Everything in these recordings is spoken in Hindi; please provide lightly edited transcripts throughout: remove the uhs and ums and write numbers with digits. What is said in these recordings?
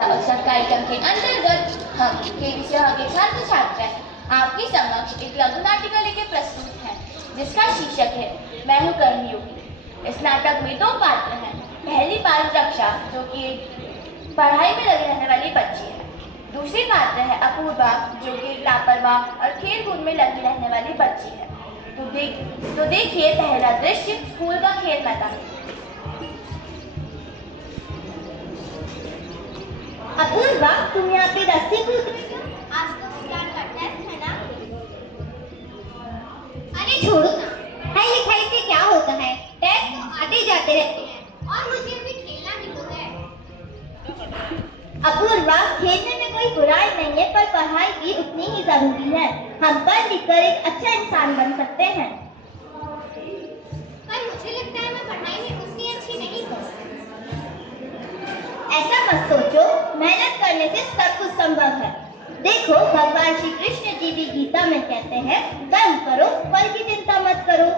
आवश्यक कार्यक्रम के अंतर्गत हम केवीसी के छात्र छात्राएं आपके समक्ष एक लघु नाटिका लेकर प्रस्तुत हैं, जिसका शीर्षक है मैं हूँ कर्मयोगी। इस नाटक में दो पात्र हैं। पहली पात्र रक्षा, जो कि पढ़ाई में लगी रहने वाली बच्ची है। दूसरी पात्र है अपूर्वा, जो कि लापरवाह और खेल कूद में लगी रहने वाली बच्ची है। तो देखिए पहला दृश्य स्कूल का खेल मैदान। अपूर्वा, तुम यहाँ पे रस्सी कूद रही हो? आज तो विज्ञान का टेस्ट है ना। अरे छोड़ो ना, पढ़ाई लिखाई से क्या होता है, टेस्ट तो आते जाते रहते हैं। और मुझे भी खेलना भी तो है। अपूर्वा, खेलने में कोई बुराई नहीं है, पर पढ़ाई भी उतनी ही जरूरी है। हम पढ़ लिख कर एक अच्छा इंसान बन सकते हैं। पर मुझे लगता है मैं पढ़ाई में उतनी अच्छी नहीं हूँ। ऐसा मत सोचो, मेहनत करने से सब कुछ संभव है। देखो, भगवान श्री कृष्ण जी भी गीता में कहते हैं, कर्म करो, फल की चिंता मत करो।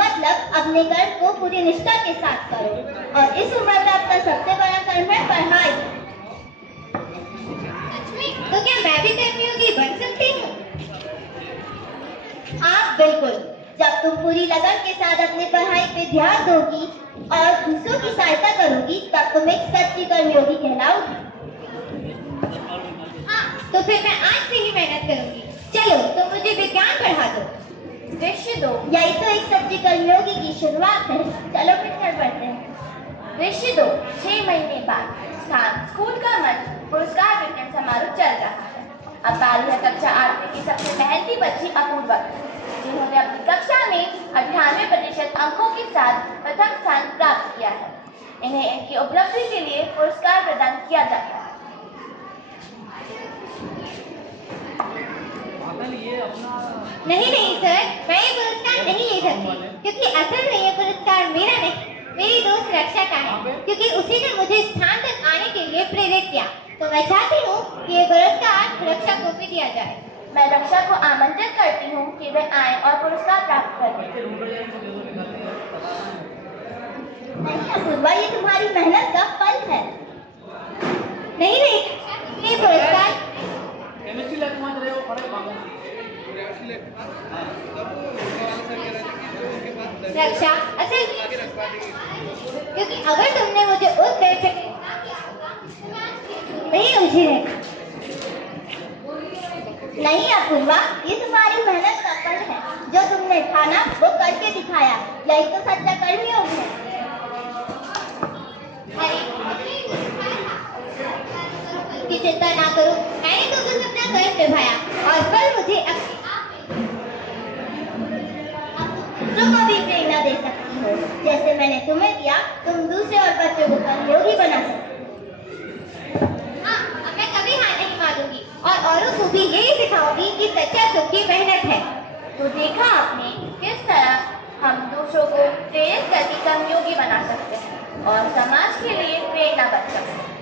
मतलब अपने कर्म को पूरी निष्ठा के साथ करो। और इस उम्र में आपका सबसे बड़ा कर्म है पढ़ाई। सच में? तो क्या मैं भी कर्मयोगी बन सकती हूँ? हाँ बिल्कुल। जब तुम पूरी लगन के साथ अपनी पढ़ाई पे ध्यान दोगी और दूसरों की सहायता करोगी, तब तुम एक सच्ची कर्मयोगी कहलाओगी। हाँ, तो फिर मैं आज से ही मेहनत करूंगी। चलो, तुम मुझे विज्ञान पढ़ा दो। दृश्य 2। यही तो एक सच्ची कर्मयोगी की शुरुआत है। चलो फिर घर बढ़ते हैं। दृश्य 2। 6 महीने बाद स्थान स्कूल का मंच, पुरस्कार वितरण समारोह चल रहा है। अब बारी है कक्षा 8 की सबसे मेहनती बच्ची अपूर्वा, जिन्होंने अपनी कक्षा में 98% अंकों के साथ प्रथम स्थान प्राप्त किया है। इन्हें इनकी उपलब्धि के लिए पुरस्कार प्रदान किया जाता है। नहीं नहीं सर, मैं ये पुरस्कार नहीं ले सकती, क्योंकि असल में ये पुरस्कार मेरा नहीं, मेरी दोस्त रक्षा का है, क्योंकि उसी ने मुझे स्थान तक आने के लिए प्रेरित किया। तो मैं चाहती हूँ कि ये पुरस्कार रक्षा को भी दिया जाए। मैं रक्षा को आमंत्रित करती हूँ कि वे आएं और पुरस्कार प्राप्त करें। नहीं अपूर्वा, ये तुम्हारी मेहनत का फल है। नहीं नहीं, ये पुरस्कार रक्षा असल क्योंकि अगर तुमने मुझे उस तरह से नहीं उलझी रहे। नहीं अपूर्वा, ये तुम्हारी मेहनत का फल है। जो तुमने ठाना वो करके दिखाया, यही तो सच्चा कर्मयोग है। की चिंता ना करो, मैंने तो बस अपना कर्म निभाया और फल मुझे अपने आप दूसरों को भी प्रेरणा दे सकती हो। जैसे मैंने तुम्हें दिया, तुम दूसरे और बच्चों को कर्मयोगी बना सकते हो। हाँ, अब मैं कभी हार नहीं मानूंगी और औरों को भी यही सिखाऊंगी कि सच्चा सुख की मेहनत है। तो देखा आपने किस तरह हम दूसरों को प्रेरित करके कर्मयोगी बना सकते हैं और समाज के लिए प्रेरणा बन सकते हैं।